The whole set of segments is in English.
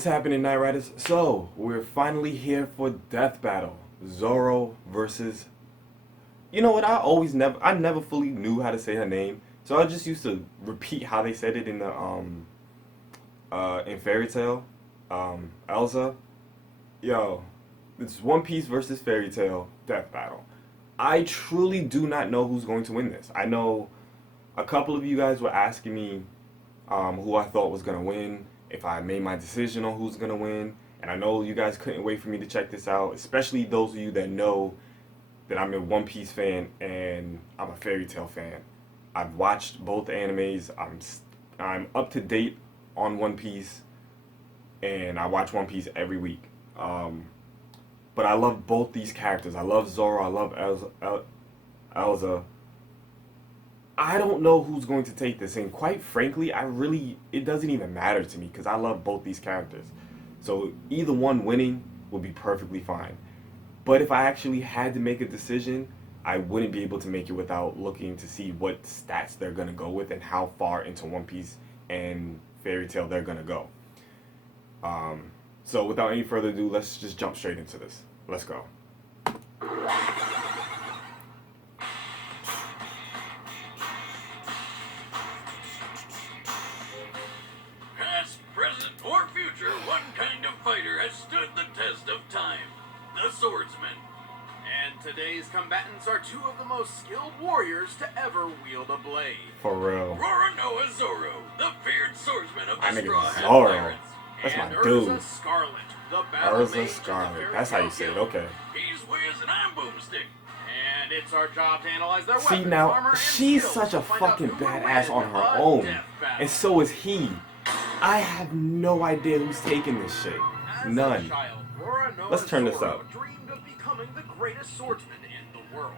What's happening, Night Riders? So, we're finally here for Death Battle. Zoro versus... You know what, I never fully knew how to say her name. So I just used to repeat how they said it in the, in Fairy Tail. Erza. Yo, it's One Piece versus Fairy Tail Death Battle. I truly do not know who's going to win this. I know a couple of you guys were asking me who I thought was going to win, if I made my decision on who's going to win. And I know you guys couldn't wait for me to check this out, especially those of you that know that I'm a One Piece fan and I'm a Fairy Tail fan. I've watched both animes. I'm up to date on One Piece, and I watch One Piece every week. But I love both these characters. I love Zoro. I love Erza. I don't know who's going to take this, and quite frankly, it doesn't even matter to me because I love both these characters. So either one winning would be perfectly fine. But if I actually had to make a decision, I wouldn't be able to make it without looking to see what stats they're going to go with and how far into One Piece and Fairy Tail they're going to go. So without any further ado, let's just jump straight into this. Let's go. Past, present, or future, one kind of fighter has stood the test of time. The swordsman. And today's combatants are two of the most skilled warriors to ever wield a blade. For real. Roronoa Zoro, the feared swordsman of the That Straw nigga Hat Zoro. Pirates. That's my And dude. Erza Scarlet, the battle Erza mage Scarlet. of the That's how you Fairy say it. Tail Okay. He's whiz and I'm boomstick. And it's our job to analyze their See weapons, now, armor, and she's skills such to a find out fucking who will badass win on her a own, death battle. and so is he. I have no idea who's taking this shit. As a None. child, Roronoa Let's turn this Zoro up. dreamed of becoming the greatest swordsman in the world.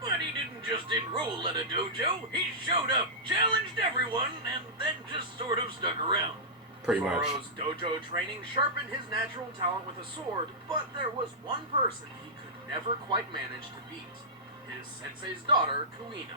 But he didn't just enroll at a dojo. He showed up, challenged everyone, and then just sort of stuck around. Pretty much. Zoro's dojo training sharpened his natural talent with a sword, but there was one person he could never quite manage to beat. His sensei's daughter, Kuina.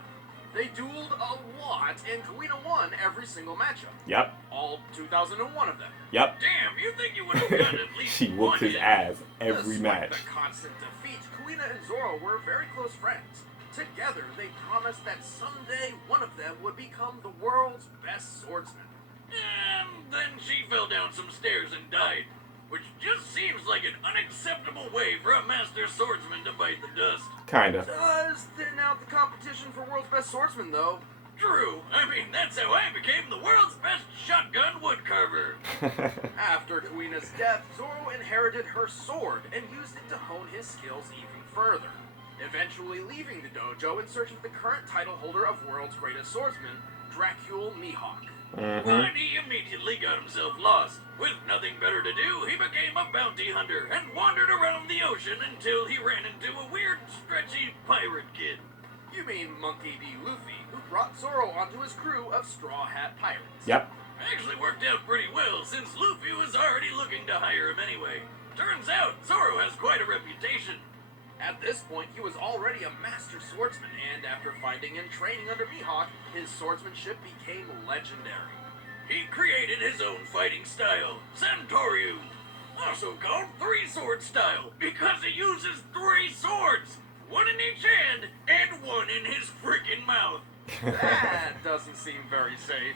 They dueled a lot, and Kuina won every single matchup. Yep. All 2001 of them. Yep. Damn, you think you would have gotten at least She whooped one his hit? ass every Despite match. the constant defeat, Kuina and Zoro were very close friends. Together, they promised that someday one of them would become the world's best swordsman. And then she fell down some stairs and died, which just seems like an unacceptable way for a master swordsman to bite the dust. Kinda. Does thin out the competition for world's best swordsman, though. True, I mean, that's how I became the world's best shotgun woodcarver. After Kuina's death, Zoro inherited her sword and used it to hone his skills even further, eventually leaving the dojo in search of the current title holder of world's greatest swordsman, Dracul Mihawk. But he immediately got himself lost. With nothing better to do, he became a bounty hunter and wandered around the ocean until he ran into a weird, stretchy pirate kid. You mean Monkey D. Luffy, who brought Zoro onto his crew of Straw Hat Pirates. Yep. Actually worked out pretty well, since Luffy was already looking to hire him anyway. Turns out, Zoro has quite a reputation. At this point, he was already a master swordsman, and after finding and training under Mihawk, his swordsmanship became legendary. He created his own fighting style, Santoryu, also called three-sword style, because he uses three swords, one in each hand and one in his freaking mouth. That doesn't seem very safe.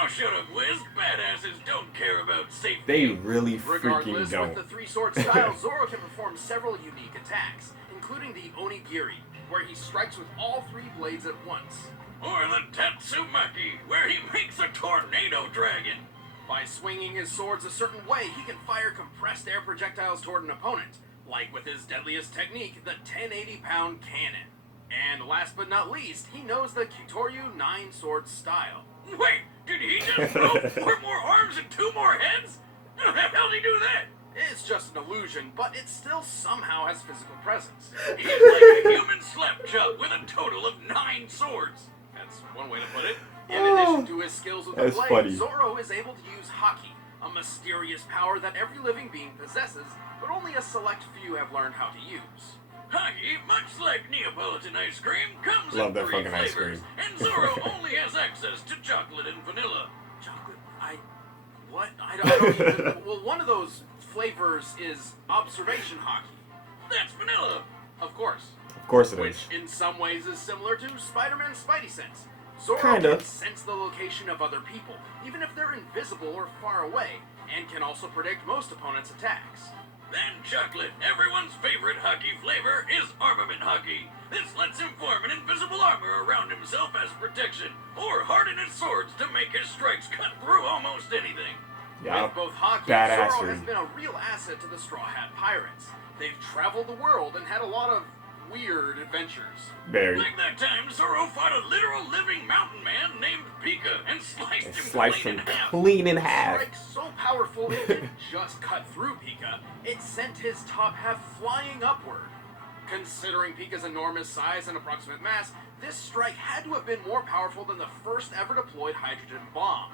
Oh, shut up, Wiz. Badasses don't care about safety. They really freaking Regardless, don't. with the three-sword style, Zoro can perform several unique attacks, including the Onigiri, where he strikes with all three blades at once. Or the Tatsumaki, where he makes a tornado dragon. By swinging his swords a certain way, he can fire compressed air projectiles toward an opponent, like with his deadliest technique, the 1080-pound cannon. And last but not least, he knows the Kitoryu 9-sword style. Wait, did he just grow 4 more arms and 2 more heads? How the hell did he do that? It's just an illusion, but it still somehow has physical presence. He's like a human slapchop with a total of 9 swords. That's one way to put it. In addition to his skills with the That's blade, funny. Zoro is able to use Haki, a mysterious power that every living being possesses, but only a select few have learned how to use. Haki, much like Neapolitan ice cream, comes Love in that 3 fucking ice flavors, cream. and Zoro only has access to chocolate and vanilla. Chocolate, What? I don't even... Well, one of those flavors is observation hockey. That's vanilla. Of course. Of course it Which is. in some ways is similar to Spider-Man's Spidey sense. Zoro Kinda. can sense the location of other people, even if they're invisible or far away, and can also predict most opponents' attacks. Then chocolate, everyone's favorite hockey flavor, is armament hockey. This lets him form an invisible armor around himself as protection, or harden his swords to make his strikes cut through almost anything. Yeah. With both hockey, Badassery. Zoro has been a real asset to the Straw Hat Pirates. They've traveled the world and had a lot of weird adventures. Very. Like that time Zoro fought a literal living mountain man named Pika and sliced It him sliced clean him in half. clean in The half. strike so powerful it didn't just cut through Pika, it sent his top half flying upward. Considering Pika's enormous size and approximate mass, this strike had to have been more powerful than the first ever deployed hydrogen bomb,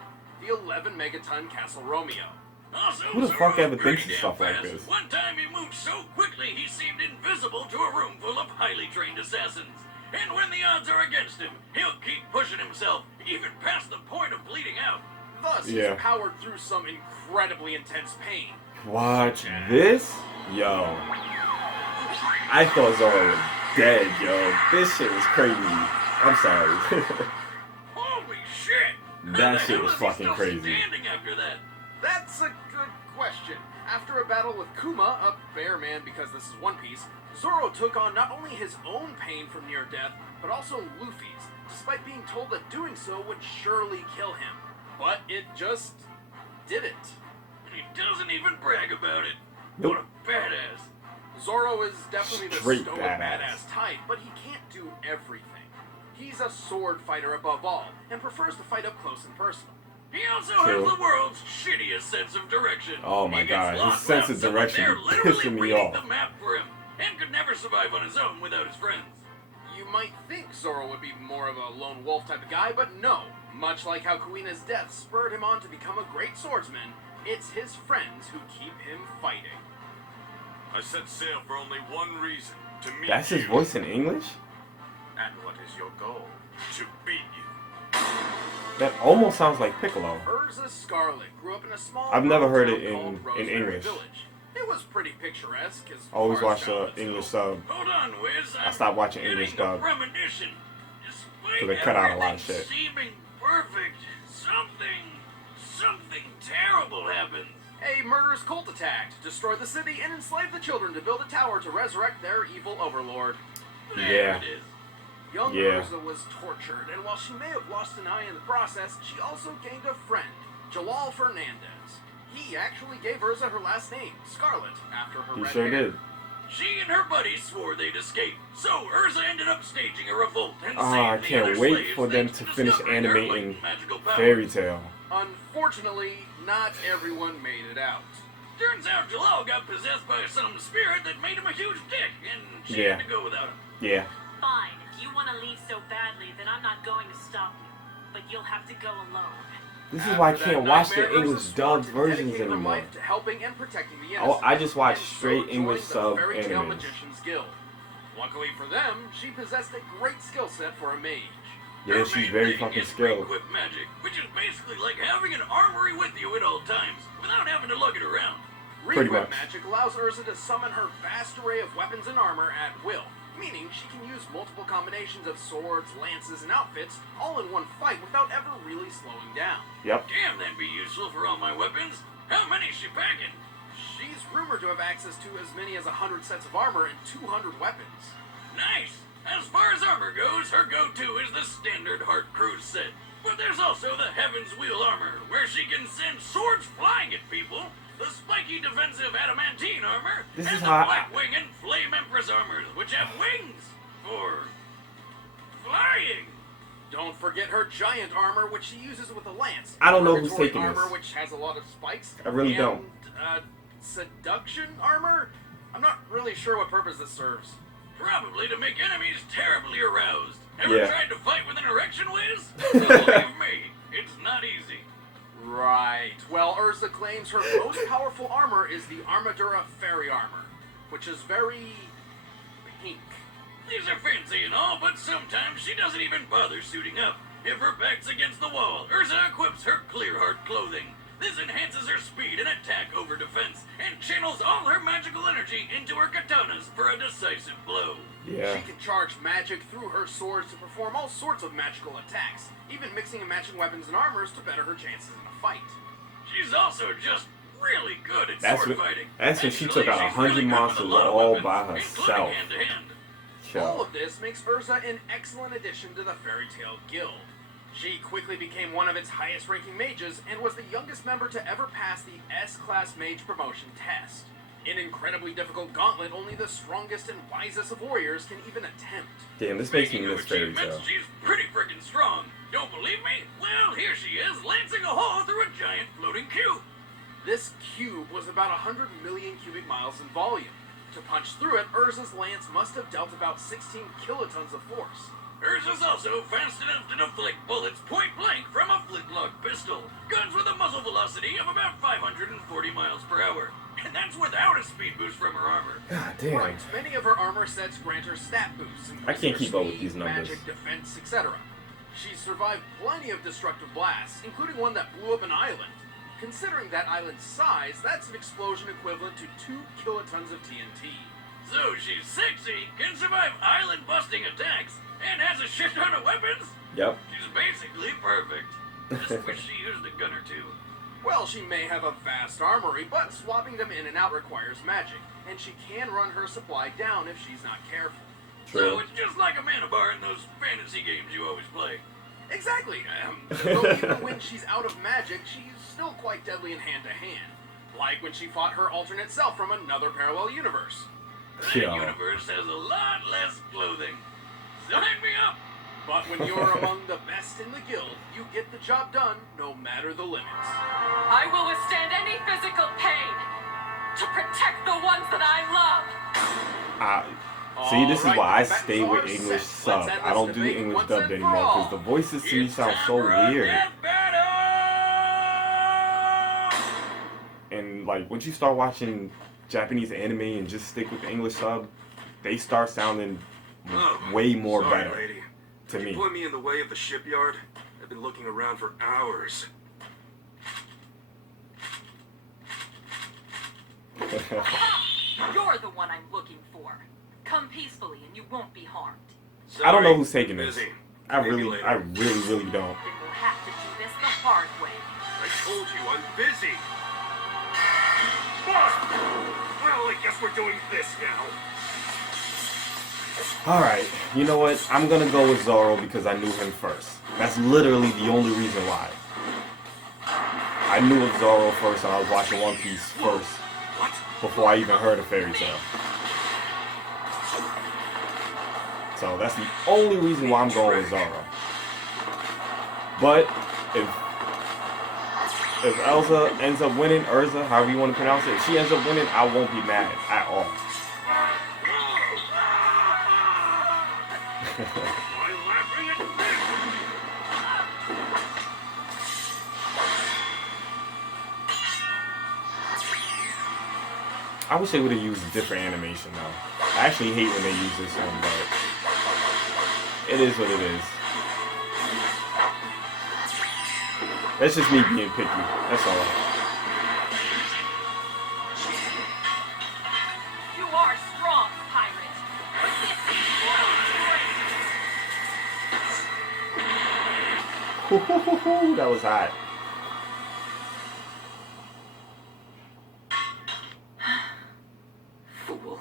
the 11 megaton Castle Romeo. Also, Who the fuck Zoro's ever pretty thinks of damn stuff like fast. this? One time he moved so quickly he seemed invisible to a room full of highly trained assassins. And when the odds are against him, he'll keep pushing himself, even past the point of bleeding out. Thus, Yeah. he's powered through some incredibly intense pain. Watch this? Yo. I thought Zoro was dead, yo. This shit was crazy. I'm sorry. Holy shit! How That the shit hell was is he fucking still crazy. standing after that? That's a good question. After a battle with Kuma, a bear man because this is One Piece, Zoro took on not only his own pain from near death, but also Luffy's, despite being told that doing so would surely kill him. But it just didn't. He doesn't even brag about it. Nope. What a badass. Zoro is definitely the Straight stoic badass. badass type, but he can't do everything. He's a sword fighter above all, and prefers to fight up close and personal. He also True. has the world's shittiest sense of direction. Oh my He gets God, his lost sense without of someone direction there be literally pissing me reading off. the map for him, and could never survive on his own without his friends. You might think Zoro would be more of a lone wolf type of guy, but no. Much like how Kuina's death spurred him on to become a great swordsman, it's his friends who keep him fighting. I set sail for only one reason, to meet That's his you. voice in English? And what is your goal? To beat you. That almost sounds like Piccolo. Erza Scarlet grew up in a small I've never heard town it called in Rosemary English. Village. It was pretty picturesque. As Always far as watch the childhoods English go. sub. Hold on, Wiz. I stopped watching getting English a dub. premonition. Despite 'Cause they cut out a lot of everything shit. seeming perfect, something terrible happens. A murderous cult attacked, destroyed the city, and enslaved the children to build a tower to resurrect their evil overlord. There Yeah. it is. Young Yeah. Erza was tortured, and while she may have lost an eye in the process, she also gained a friend, Jalal Fernandez. He actually gave Erza her last name, Scarlet, after her He red sure hair. did. She and her buddies swore they'd escape, so Erza ended up staging a revolt and Ah, saved I the can't other wait slaves for them thanks to to finish discovering their animating latent magical powers. Fairy Tale. Unfortunately, not everyone made it out. Turns out Jalal got possessed by some spirit that made him a huge dick, and she Yeah. had to go without him. Yeah. Fine, if you want to leave so badly, then I'm not going to stop you. But you'll have to go alone. This is why I After that can't watch nightmare, the Erza English swore dubbed to versions dedicate her anymore. life to helping and protecting the Oh, innocent. I just watch and so straight joined English the sub Fairy Tale animes. Magicians Guild. Luckily for them, she possessed a great skill set for a mage. Yeah, Her she's main very thing fucking is skilled. Quick magic, which is basically like having an armory with you at all times, without having to lug it around. Pretty Regrip much. magic allows Erza to summon her vast array of weapons and armor at will, meaning she can use multiple combinations of swords, lances, and outfits all in one fight without ever really slowing down. Yep. Damn, that'd be useful for all my weapons. How many's she packing? She's rumored to have access to as many as 100 sets of armor and 200 weapons. Nice. As far as armor goes, her go-to is the standard Heart Cruise set. But there's also the Heaven's Wheel armor, where she can send swords flying at people, the spiky defensive adamantine armor, This and is the how I- Black Wing and Flame Empress armors, which have wings for flying. Don't forget her giant armor, which she uses with a lance. I don't know who's Purgatory taking armor, this. which has a lot of spikes. I really and, don't. Seduction armor? I'm not really sure what purpose this serves. Probably to make enemies terribly aroused. Ever Yeah. tried to fight with an erection, Wiz? Believe me, it's not easy. Right. Well, Erza claims her most powerful armor is the Armadura Fairy armor, which is very pink. These are fancy and all, but sometimes she doesn't even bother suiting up. If her back's against the wall, Erza equips her clear heart clothing. This enhances her speed and attack over defense, and channels all her magical energy into her katanas for a decisive blow. Yeah. She can charge magic through her swords to perform all sorts of magical attacks, even mixing and matching weapons and armors to better her chances in a fight. She's also just really good at That's sword when, fighting. that's when she Actually, took out she's 100 really good with monsters a lot of all weapons, by including herself. hand-to-hand. All Yo. of this makes Erza an excellent addition to the Fairy Tail Guild. She quickly became one of its highest-ranking mages and was the youngest member to ever pass the S-Class Mage promotion test. An incredibly difficult gauntlet only the strongest and wisest of warriors can even attempt. Damn, this makes me Speaking of miss Fairy achievements, Tail. she's pretty freaking strong. Don't believe me? Well, here she is, lancing a hole through a giant floating cube. This cube was about 100 million cubic miles in volume. To punch through it, Erza's lance must have dealt about 16 kilotons of force. Hers is also fast enough to deflect bullets point blank from a flintlock pistol. Guns with a muzzle velocity of about 540 miles per hour. And that's without a speed boost from her armor. God damn. Right, many of her armor sets grant her stat boosts, I can't keep up with speed, these numbers. magic, defense, etc. She's survived plenty of destructive blasts, including one that blew up an island. Considering that island's size, that's an explosion equivalent to 2 kilotons of TNT. So she's sexy, can survive island-busting attacks, and has a shit ton of weapons? Yep. She's basically perfect. Just wish she used a gun or two. Well, she may have a vast armory, but swapping them in and out requires magic, and she can run her supply down if she's not careful. So it's just like a mana bar in those fantasy games you always play. Exactly. Though even when she's out of magic, she's still quite deadly in hand-to-hand. Like when she fought her alternate self from another parallel universe. That Yeah. universe has a lot less clothing. Sign me up! But when you're among the best in the guild, you get the job done, no matter the limits. I will withstand any physical pain to protect the ones that I love. See, this is Alright, why I back stay to with our English set. sub. Let's end I don't this do debate English once dubbed and for anymore all. because the voices to me It's sound time so for a weird. death battle! And like once you start watching Japanese anime and just stick with the English sub, they start sounding way more Sorry, better lady. to You me. put me in the way of the shipyard. I've been looking around for hours. You're the one I'm looking for. Come peacefully and you won't be harmed. I don't know Sorry, who's taking this. busy. I Maybe really later. don't. Then we'll have to do this the hard way. I told you I'm busy. Boss! Well, I guess we're doing this now. Alright, you know what? I'm gonna go with Zoro because I knew him first. That's literally the only reason why. I knew of Zoro first and I was watching One Piece first What? before I even heard of Fairy Tail. So that's the only reason why I'm going with Zoro. But if Elsa ends up winning, Erza, however you want to pronounce it, if she ends up winning, I won't be mad at all. Why laughing at this? I wish they would have used a different animation though. I actually hate when they use this one, but it is what it is. That's just me being picky. That's all. You are strong, pirate. But this is great. That was hot. Fool.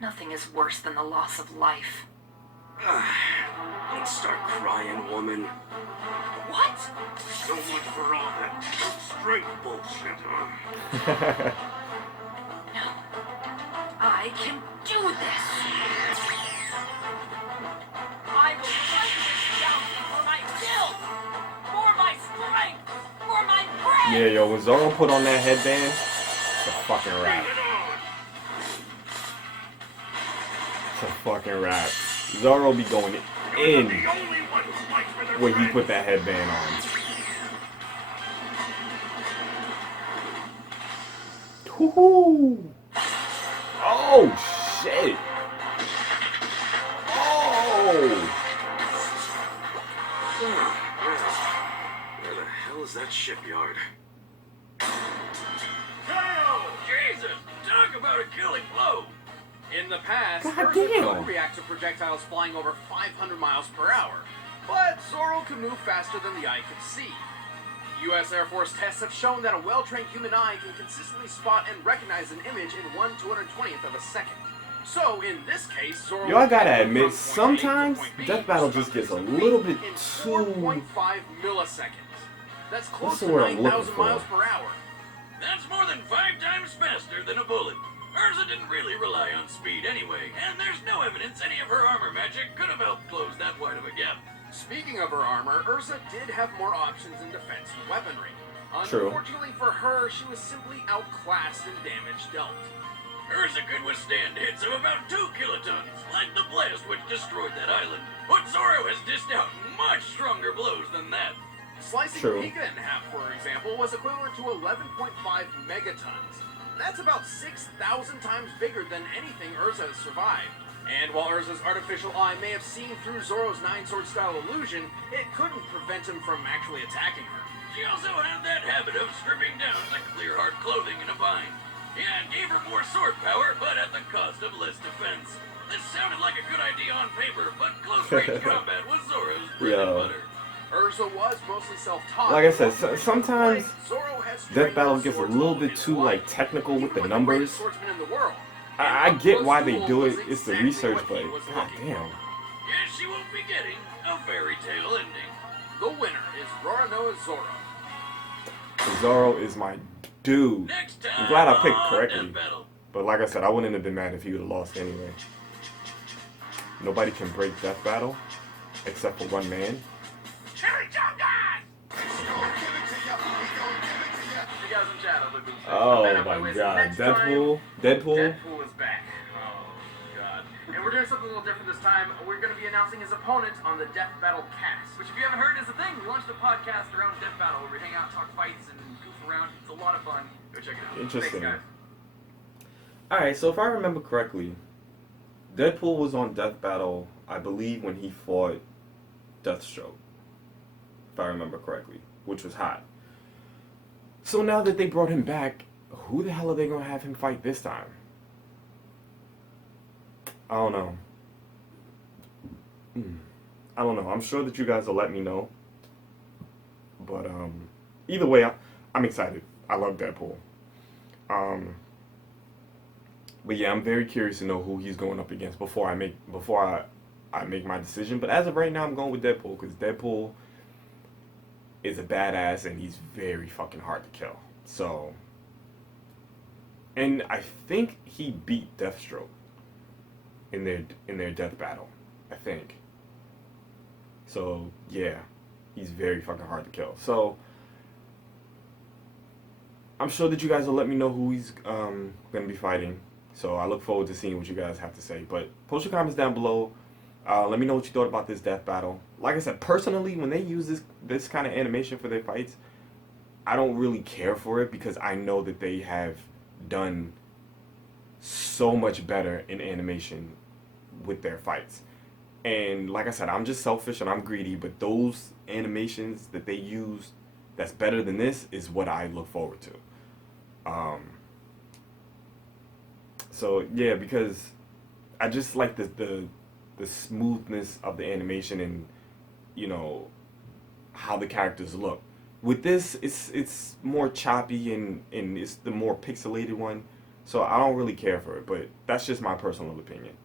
Nothing is worse than the loss of life. Don't start crying, woman. What? So much for all that strength bullshit, huh? No. I can do this. I will fight this bounty for my guild, for my strength, for my praise. Yeah, yo, when Zoro put on that headband, it's a fucking rap. Bring it on! It's a fucking rap. Zoro be going You're in the only one who fights for their when he friends. put that headband on. Woohoo! Oh shit! Oh! Where the hell is that shipyard? about a killing blow. In the past, God Erza damn. could react to projectiles flying over 500 miles per hour, but Zoro could move faster than the eye could see. U.S. Air Force tests have shown that a well-trained human eye can consistently spot and recognize an image in 1/220th of a second. So, in this case, Zoro... Yo, I gotta can admit, move from point A to sometimes point B, Death Battle which is just gets a about 50 little bit in too... 4.5 milliseconds. That's close What's the to word I'm looking 9,000 for? miles per hour. That's more than 5 times faster than a bullet. Erza didn't really rely on speed anyway, and there's no evidence any of her armor magic could have helped close that wide of a gap. Speaking of her armor, Erza did have more options in defense and weaponry. True. Unfortunately for her, she was simply outclassed in damage dealt. Erza could withstand hits of about 2 kilotons, like the blast which destroyed that island. But Zoro has dished out much stronger blows than that. Slicing True. Pika in half, for example, was equivalent to 11.5 megatons. That's about 6,000 times bigger than anything Erza has survived. And while Erza's artificial eye may have seen through Zoro's nine-sword style illusion, it couldn't prevent him from actually attacking her. She also had that habit of stripping down to clear hard clothing in a bind. Yeah, it gave her more sword power, but at the cost of less defense. This sounded like a good idea on paper, but close-range combat was Zoro's bread and Yo. butter. Urza was mostly self-taught. Like I said, but sometimes Zoro has Death trained Battle as gets a swordsman little all bit his too life. technical with Even the the numbers. greatest swordsman in the world. I And get up why close they duel do it. was It's the exactly research, what he but was god looking damn. Yes, she won't be getting a fairy tale ending. The winner is Roronoa Zoro. Zoro is my dude. Next time I'm glad I picked on correctly. Death Battle. But like I said, I wouldn't have been mad if he would have lost anyway. Nobody can break Death Battle except for one man. You guys in chat, I'll look at Oh Man, my anyways, god. next time, Deadpool? Deadpool is back. Oh, God. And we're doing something a little different this time. We're going to be announcing his opponent on the Death Battle cast. Which, if you haven't heard, is a thing. We launched a podcast around Death Battle where we hang out, talk fights, and goof around. It's a lot of fun. Go check it out. Interesting. Thanks, guys. Alright, so if I remember correctly, Deadpool was on Death Battle, I believe, when he fought Deathstroke. If I remember correctly, which was hot. So now that they brought him back, who the hell are they going to have him fight this time? I don't know. I don't know. I'm sure that you guys will let me know. But either way, I'm excited. I love Deadpool. But yeah, I'm very curious to know who he's going up against before I make my decision. But as of right now, I'm going with Deadpool because Deadpool is a badass and he's very fucking hard to kill. So, and I think he beat Deathstroke in their death battle. I think. So yeah, he's very fucking hard to kill. So I'm sure that you guys will let me know who he's gonna be fighting. So I look forward to seeing what you guys have to say. But post your comments down below. Let me know what you thought about this death battle. Like I said, personally, when they use this kind of animation for their fights, I don't really care for it because I know that they have done so much better in animation with their fights. And like I said, I'm just selfish and I'm greedy, but those animations that they use that's better than this is what I look forward to. So yeah, because I just like the smoothness of the animation and, you know, how the characters look. With this, it's more choppy and it's the more pixelated one, so I don't really care for it, but that's just my personal opinion.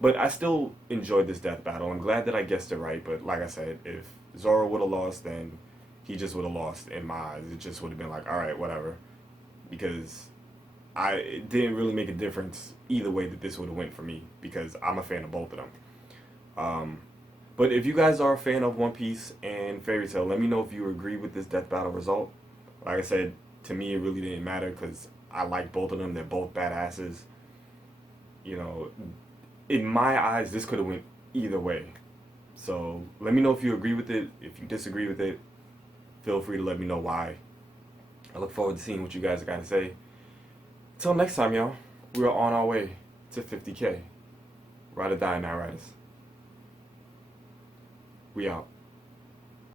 But I still enjoyed this death battle. I'm glad that I guessed it right, but like I said, if Zoro would have lost, then he just would have lost in my eyes. It just would have been like, alright, whatever. Because it didn't really make a difference either way that this would have went for me, because I'm a fan of both of them. But if you guys are a fan of One Piece and Fairy Tail, let me know if you agree with this death battle result. Like I said, to me it really didn't matter because I like both of them. They're both badasses. You know, in my eyes, this could have went either way. So let me know if you agree with it. If you disagree with it, feel free to let me know why. I look forward to seeing what you guys got to say. Till next time, y'all. We are on our way to 50K. Ride or die, Night Riders. We out.